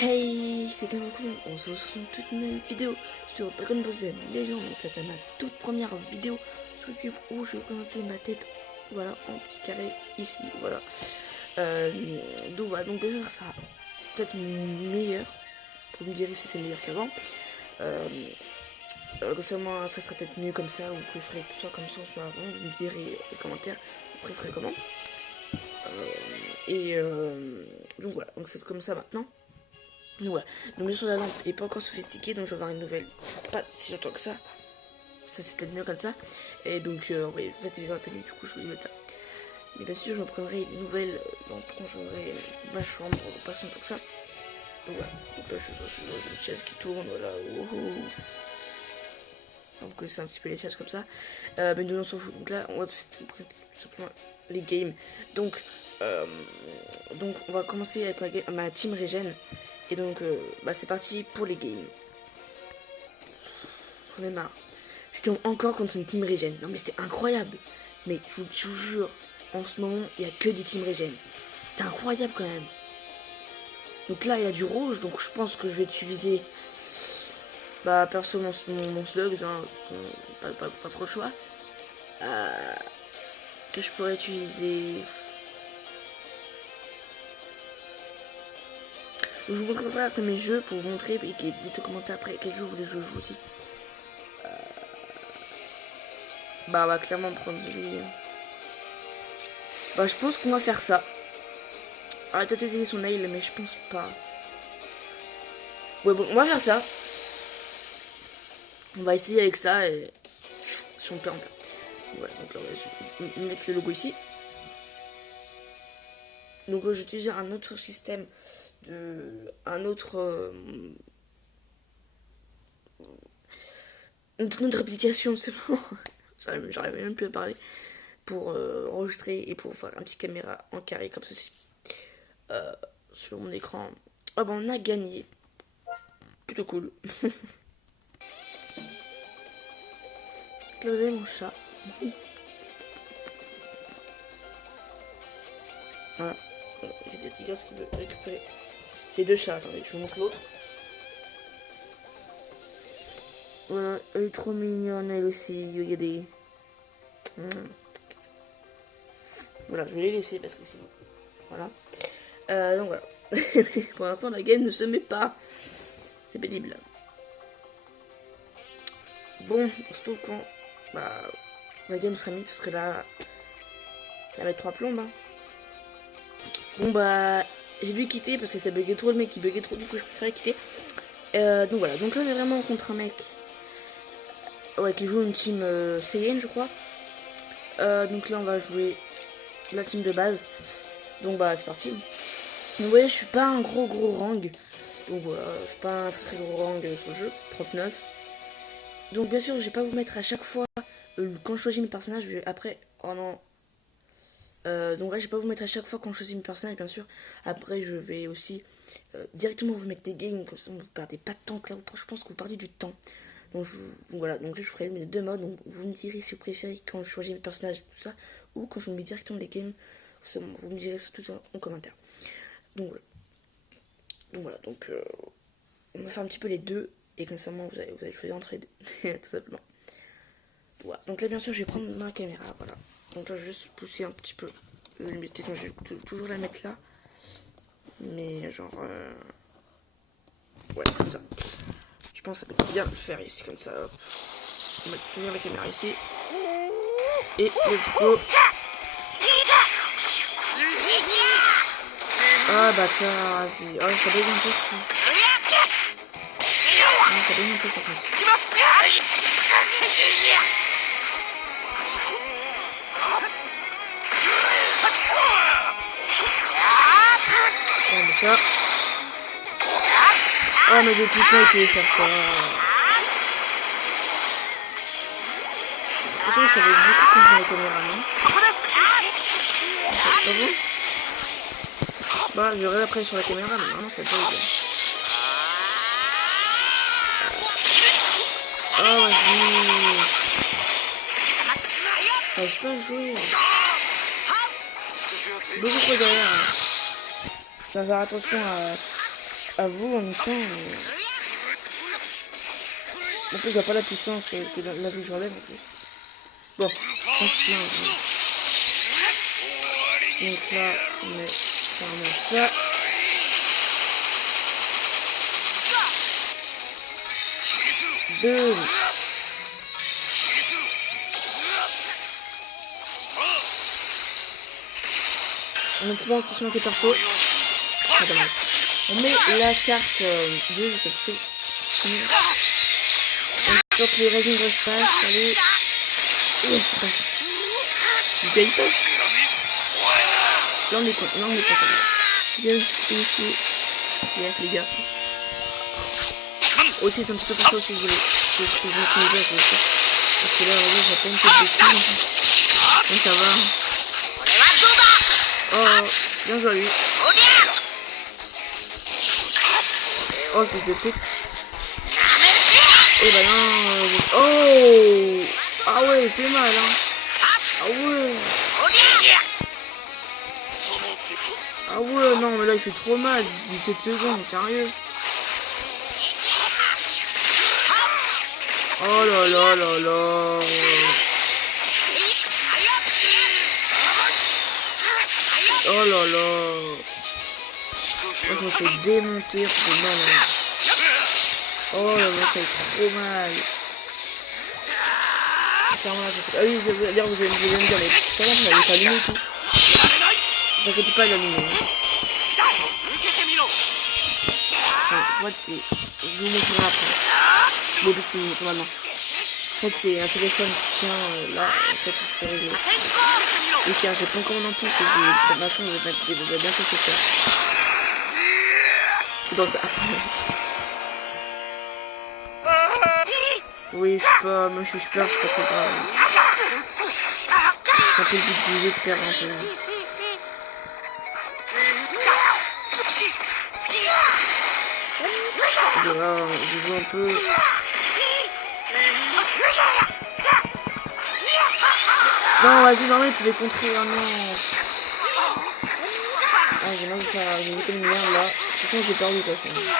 Hey, c'est Gamakun, on se retrouve sur une toute nouvelle vidéo sur Dragon Ball Z Legend. Donc c'était ma toute première vidéo sur YouTube où je vais présenter ma tête, voilà, en petit carré ici, voilà. Donc voilà, donc bien sûr ça sera peut-être meilleur, pour me dire si c'est meilleur qu'avant. Récemment ça sera peut-être mieux comme ça, ou vous préférez que ce soit comme ça, soit avant, vous me direz les commentaires, vous préférez comment. Donc voilà, donc c'est comme ça maintenant. Donc voilà, donc bien sûr la lampe est pas encore sophistiquée, donc je vais avoir une nouvelle pas si longtemps que ça. Ça c'est peut-être mieux comme ça. Et donc ouais, en fait ils ont appelé, du coup je vais mettre ça. Mais bien sûr je me prendrai une nouvelle lampe quand j'aurai ma chambre, pas si longtemps que ça. Donc voilà, donc là je suis dans une chaise qui tourne, voilà. Vous connaissez un petit peu les chaises comme ça. Mais nous on s'en fout. Donc là on va tout simplement les games. Donc on va commencer avec ma team Regen. Et donc, c'est parti pour les games. J'en ai marre. Je tombe encore contre une team Regen. Non mais c'est incroyable. Mais je vous jure, en ce moment, il n'y a que des teams Regen. C'est incroyable quand même. Donc là, il y a du rouge. Donc je pense que je vais utiliser... perso, mon slugs. Hein, pas trop le choix. Que je pourrais utiliser... Je vous montrerai après mes jeux pour vous montrer et dites en commentaire après quel jeu vous voulez que je joue aussi. On va clairement prendre celui. Je pense qu'on va faire ça. Arrête d'utiliser son nail, mais je pense pas. Ouais, bon, on va faire ça. On va essayer avec ça et si on perd, on perd. Voilà, donc là, on va mettre le logo ici. Donc je vais utiliser un autre système une autre application, c'est bon. J'arrive même plus à parler. Pour enregistrer et pour faire un petit caméra en carré comme ceci. Sur mon écran. On a gagné. Plutôt cool. Là, vous avez mon chat. Voilà. J'ai des petits gosses qui veulent récupérer les deux chats. Attendez, je vous montre l'autre. Voilà, elle est trop mignonne, elle aussi. Regardez. Voilà, je vais les laisser parce que sinon. Voilà. Donc voilà. Pour l'instant, la game ne se met pas. C'est pénible. Bon, on se trouve quand la game sera mise parce que là, ça va être 3 plombes. Hein. Bon, j'ai dû quitter parce que ça buguait trop, le mec qui buguait trop, du coup, je préférais quitter. Donc voilà, donc là, on est vraiment contre un mec qui joue une team Saiyan, je crois. Donc là, on va jouer la team de base. Donc c'est parti. Donc vous voyez, je suis pas un gros rang. Donc voilà, je suis pas un très gros rang sur le jeu, 39. Donc bien sûr, je vais pas vous mettre à chaque fois, quand je choisis mes personnages, je vais après, oh non. Donc là, je vais pas vous mettre à chaque fois quand je choisis mes personnages, bien sûr. Après, je vais aussi directement vous mettre des games, comme ça vous perdez pas de temps. Là, je pense que vous perdez du temps. Donc voilà, donc là, je ferai les deux modes. Donc vous me direz si vous préférez quand je choisis mes personnages, tout ça, ou quand je vous mets directement les games. Vous me direz ça tout en commentaire. Donc voilà, donc on va faire un petit peu les deux. Et comme ça, vous allez choisir entre les deux, tout simplement. Voilà. Donc là, bien sûr, je vais prendre ma caméra, voilà. Donc là, je vais juste pousser un petit peu. Je vais toujours la mettre là. Mais genre... Ouais, comme ça. Je pense que ça peut bien le faire ici, comme ça. On va tenir la caméra ici. Et let's go. Ah bâtard, vas-y. Oh, ça bug un peu, je trouve. Non, ça bug un peu, par contre. Mais ça... Oh mais depuis quand il peut faire ça? Je pense que ça va être beaucoup quand je mets la caméra, non? Pas bon? Je regarde après sur la caméra, mais vraiment ça bug. Oh vas-y. Je peux jouer. Beaucoup trop derrière. Je vais faire attention à à vous en même temps. En plus, j'ai pas la puissance que la vue que j'enlève en plus. Bon, on se plaint. Donc là, on met carrément ça. Boum. On équipement qui change de perso. Ah, dommage. On met la carte 2, ça fait. On espère que le Rising Rush passe. Allez. Yes, ça passe. Du coup, il passe. Là, on est content. Là, on est content. Yes, ici. Yes, les gars. Aussi, c'est un petit peu pour ça aussi que je voulais. Que je voulais utiliser aussi. Parce que là, vraiment, j'ai pas une tête de cul. Donc, ça va. Oh, bien joué à lui. Oh, espèce de pute. Eh bah non. Oh. Ah ouais, c'est mal, hein. Ah ouais. Ah ouais, non, mais là, il fait trop mal. 17 secondes, sérieux. Oh là là là là. Oh là là. Moi, je me fais démonter, c'est mal. Hein. Oh là là, ça fait trop mal. Ah oui, d'ailleurs, vous allez me dire, mais par exemple, il n'est pas allumé et tout. Ne vous inquiétez pas, il est allumé. Enfin, en fait, je vous montrerai après. Bon, parce que, normalement. En fait, c'est un téléphone qui tient là, en fait, je peux régler. Et car j'ai pas encore en plus, et j'ai ma chambre va bientôt se faire. C'est dans ça. Oui, je sais pas, moi je pleure, c'est pas trop grave. C'est un peu le but du jeu de perdre un peu. Voilà, je joue un peu. Non, vas-y, non, il pouvait contrer, oh non. Ah, j'ai mal ça, j'ai vu comme une merde là. De toute façon, j'ai perdu de toute façon.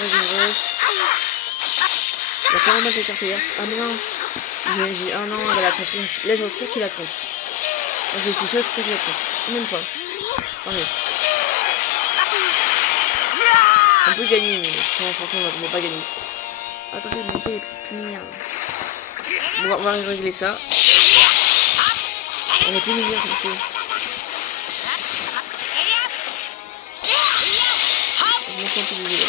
Rising Rush. Il a carrément fait carte verte. Ah mais non. J'ai un an, elle a contré. Là, j'en suis sûr qu'il a contre. Je suis sûr qu'il a contre. Même pas. Tant mieux. On peut gagner, mais franchement, on va pas gagner. Attendez, mon pays est plus lumière. Bon, on va régler ça. On est plus lumière, c'est sûr. Je me sens plus désolé.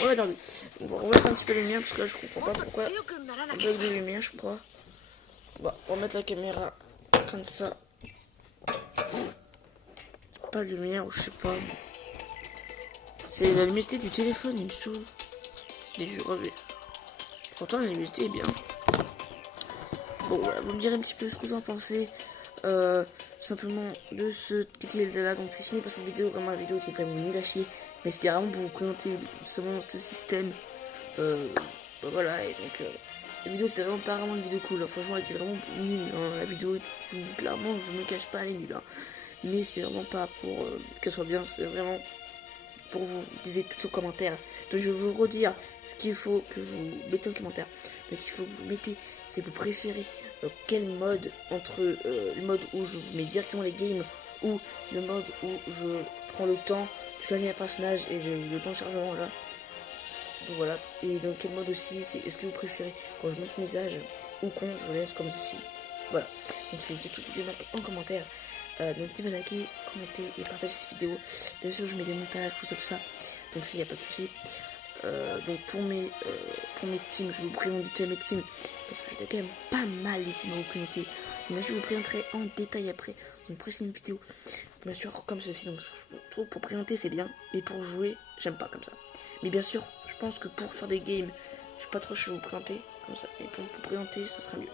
On va perdu. Bon, on va mettre un petit peu de lumière parce que là je comprends pas pourquoi on bug de lumière, je crois. Bon, on va mettre la caméra comme ça. Pas de lumière ou je sais pas. C'est la luminosité du téléphone, il me saoule. Et je reviens. Pourtant la luminosité est bien. Bon, voilà, vous me direz un petit peu ce que vous en pensez. Simplement de ce tutoriel là. Donc c'est fini pour cette vidéo. Vraiment la vidéo était vraiment nulle à chier. Mais c'était vraiment pour vous présenter seulement ce système. Voilà, et donc la vidéo c'était vraiment pas vraiment une vidéo cool. Franchement elle était vraiment nulle. Hein. La vidéo clairement je me cache pas, elle est nulle. Hein. Mais c'est vraiment pas pour qu'elle soit bien, c'est vraiment pour vous lisez tout en commentaire. Donc je vais vous redire ce qu'il faut que vous mettez en commentaire. Donc il faut que vous mettez si vous préférez quel mode entre le mode où je vous mets directement les games ou le mode où je prends le temps de choisir un personnage et le temps de chargement là. Donc voilà, et dans quel mode aussi, est-ce que vous préférez quand je monte mes âges ou quand je laisse comme ceci. Voilà, donc c'est des trucs de marquer en commentaire. N'hésitez pas à liker, commenter et partager cette vidéo. Bien sûr je mets des montages, tout ça, donc ça y a pas de souci. Donc pour mes teams, je vous présente vite fait mes teams parce que j'ai quand même pas mal les teams à vous présenter. Bien sûr je vous présenterai en détail après dans une prochaine vidéo. Bien sûr comme ceci, donc je trouve pour présenter c'est bien, mais pour jouer j'aime pas comme ça. Mais bien sûr, je pense que pour faire des games, je sais pas trop, je vais vous présenter comme ça. Mais pour vous présenter, ça sera mieux.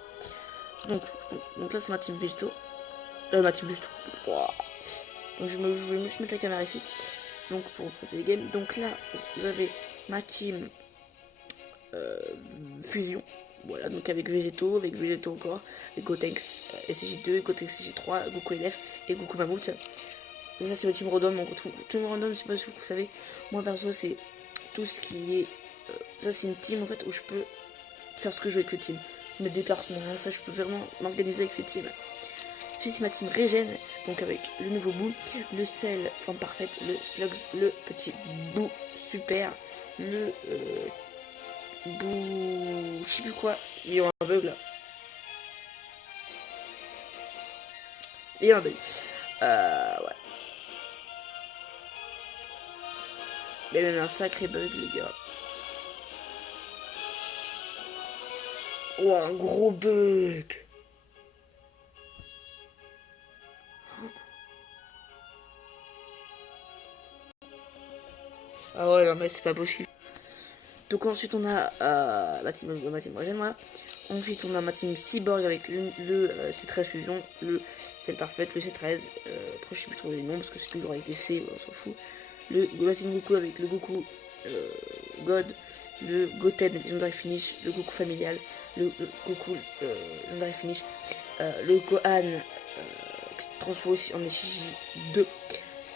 Donc là, c'est ma team Vegeto. Ma team Vegeto. Wow. Donc je vais juste mettre la caméra ici. Donc pour vous présenter les games. Donc là, vous avez ma team Fusion. Voilà, donc avec Végéto encore, avec Gotenks SCJ2, Gotenks SCJ3, Goku LF et Goku Mammouth. Donc ça c'est le team random, donc team random, c'est pas si vous savez, moi perso c'est tout ce qui est... ça c'est une team en fait où je peux faire ce que je veux avec le team. Je mets des personnages, enfin je peux vraiment m'organiser avec cette team. Puis c'est ma team Régène, donc avec le nouveau Boo, le Cell, forme parfaite, le Slugs, le petit Boo super, le Boo... je sais plus quoi, il y a un bug là. Il y a un bug. Ouais. Il y a même un sacré bug les gars. Oh un gros bug. Ah ouais, non mais c'est pas possible. Donc ensuite on a ma team Regen, voilà. Ensuite on a ma team Cyborg avec le C13 Fusion, le Cell Parfait, le C13. Après je sais plus trop les noms parce que c'est toujours avec des C, on s'en fout. Ma team Goku avec le Goku God, le Goten Legendary Finish, le Goku Familial, le Goku Legendary Finish, le Gohan transformé aussi en SJ2,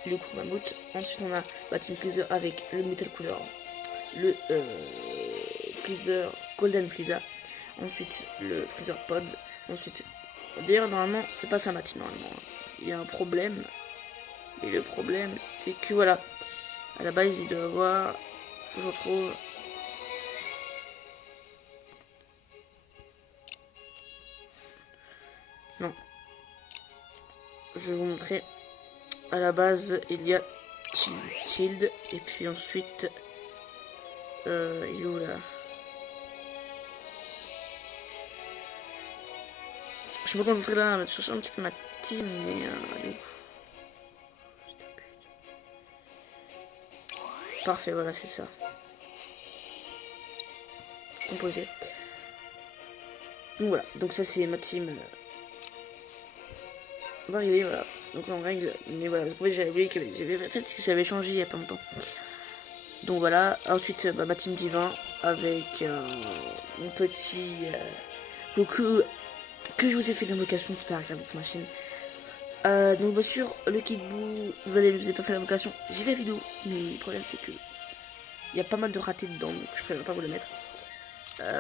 le Goku Mammouth. Ensuite on a ma team Freezer avec le Metal Cooler, le Freezer Golden Freezer, ensuite le Freezer Pod, ensuite d'ailleurs normalement c'est pas ça ma team normalement, il y a un problème et le problème c'est que voilà à la base il doit avoir, je retrouve non, je vais vous montrer. À la base il y a Shield et puis ensuite il est où là? Je suis content de montrer là, je cherche un petit peu ma team, mais elle est où? Parfait, voilà, c'est ça. Composé. Donc voilà, donc ça c'est ma team variée, voilà. Donc en règle, mais voilà, vous j'avais oublié que j'avais changé il y a pas longtemps. Donc voilà, ensuite ma team divin avec mon petit Goku que je vous ai fait l'invocation, j'espère regarder sur ma chaîne. Donc bien sûr, le Kid Buu, vous avez pas fait l'invocation, j'ai fait la vidéo, mais le problème c'est que il y a pas mal de ratés dedans, donc je préfère pas vous le mettre.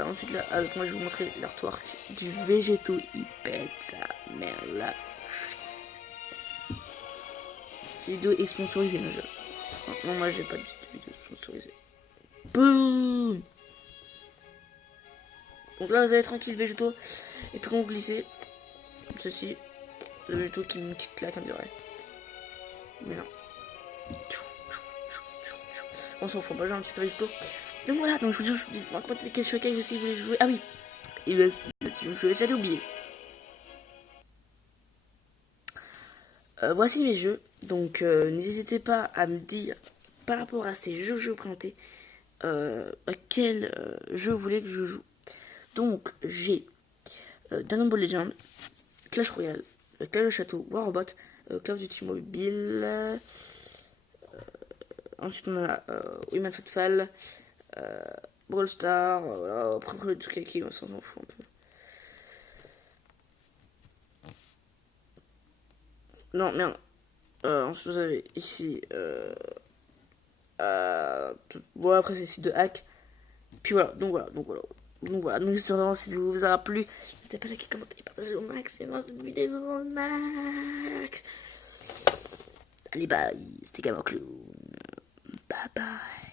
Ensuite là, avec moi je vais vous montrer l'artwork du Végéto, il pète sa mère là. Cette vidéo est sponsorisée, non, moi j'ai pas de vidéo sponsorisée. Boum. Donc là vous avez tranquille Végéto, et puis quand vous glissez, comme ceci, le Végéto qui me claque on dirait. Mais non. On s'en fout, moi j'ai un petit peu Végéto. Donc voilà, donc je vous dis quel showcase aussi vous voulez jouer. Ah oui, j'avais oublié. Voici mes jeux, donc n'hésitez pas à me dire par rapport à ces jeux que je vais vous présenter à quel jeu vous voulez que je joue. Donc j'ai Dragon Ball Legend, Clash Royale, Clash of Château, War Robot, Call of Duty Mobile, ensuite on a Human Footfall, Brawl Star, voilà, après du kaki, on s'en fout un peu. Non, merde. Ensuite, vous avez ici. Bon, après, c'est site de hack. Puis voilà, donc j'espère vraiment si vous aura plu. N'hésitez pas à liker, commenter et partager au max. C'est vraiment cette vidéo au max. Allez, bye. C'était Gamer Clown. Bye bye.